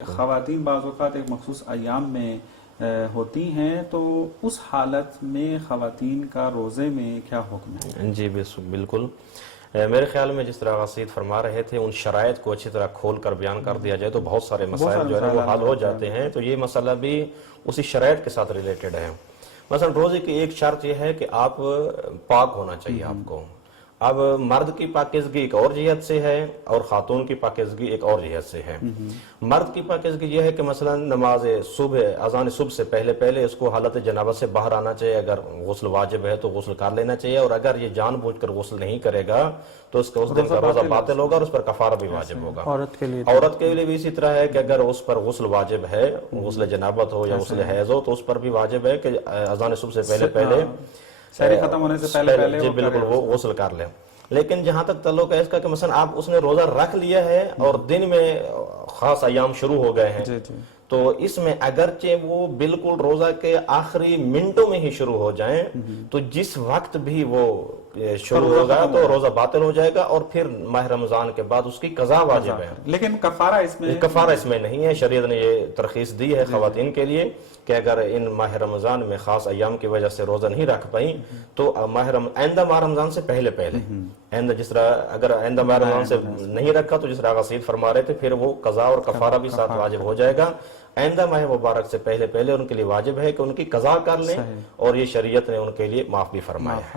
خواتین بعض اوقات ایک مخصوص ایام میں ہوتی ہیں، تو اس حالت میں خواتین کا روزے میں کیا حکم ہے؟ جی بالکل، میرے خیال میں جس طرح غسید فرما رہے تھے ان شرائط کو اچھی طرح کھول کر بیان کر دیا جائے تو بہت سارے مسائل جو ہے وہ حل ہو جاتے ہیں۔ تو یہ مسئلہ بھی اسی شرائط کے ساتھ ریلیٹڈ ہے۔ مثلا روزے کی ایک شرط یہ ہے کہ آپ پاک ہونا چاہیے آپ کو۔ اب مرد کی پاکیزگی ایک اور جہت سے ہے اور خاتون کی پاکیزگی ایک اور جہت سے ہے۔ مرد کی پاکیزگی یہ ہے کہ مثلا نماز صبح، اذان صبح سے پہلے اس کو حالت جنابت سے باہر آنا چاہیے۔ اگر غسل واجب ہے تو غسل کر لینا چاہیے، اور اگر یہ جان بوجھ کر غسل نہیں کرے گا تو اس دن کا روزہ باطل ہوگا اور اس پر کفارہ بھی واجب ہوگا۔ عورت کے لیے بھی اسی طرح ہے کہ اگر اس پر غسل واجب ہے، غسل جنابت ہو یا غسل حیض ہو، تو اس پر بھی واجب ہے کہ اذان صبح سے پہلے سحری ختم ہونے سے پہلے جی بالکل وہ غسل کر لیں۔ لیکن جہاں تک تعلق ہے اس کا کہ مثلا آپ اس نے روزہ رکھ لیا ہے اور دن میں خاص ایام شروع ہو گئے ہیں، تو اس میں اگرچہ وہ بالکل روزہ کے آخری منٹوں میں ہی شروع ہو جائیں تو جس وقت بھی وہ شروع ہوگا تو روزہ باطل ہو جائے گا، اور پھر ماہ رمضان کے بعد اس کی قضا واجب ہے۔ لیکن کفارہ اس میں نہیں ہے۔ شریعت نے یہ ترخیص دی ہے خواتین کے لیے کہ اگر ان ماہ رمضان میں خاص ایام کی وجہ سے روزہ نہیں رکھ پائیں تو آئندہ ماہ رمضان سے پہلے جس طرح اگر آئندہ ماہ رمضان سے نہیں رکھا تو جس طرح غسید فرما رہے تھے پھر وہ قضا اور کفارہ بھی ساتھ واجب ہو جائے گا۔ آئندہ ماہ مبارک سے پہلے ان کے لیے واجب ہے کہ ان کی قضا کر لیں، اور یہ شریعت نے ان کے لیے معاف بھی فرمایا ہے۔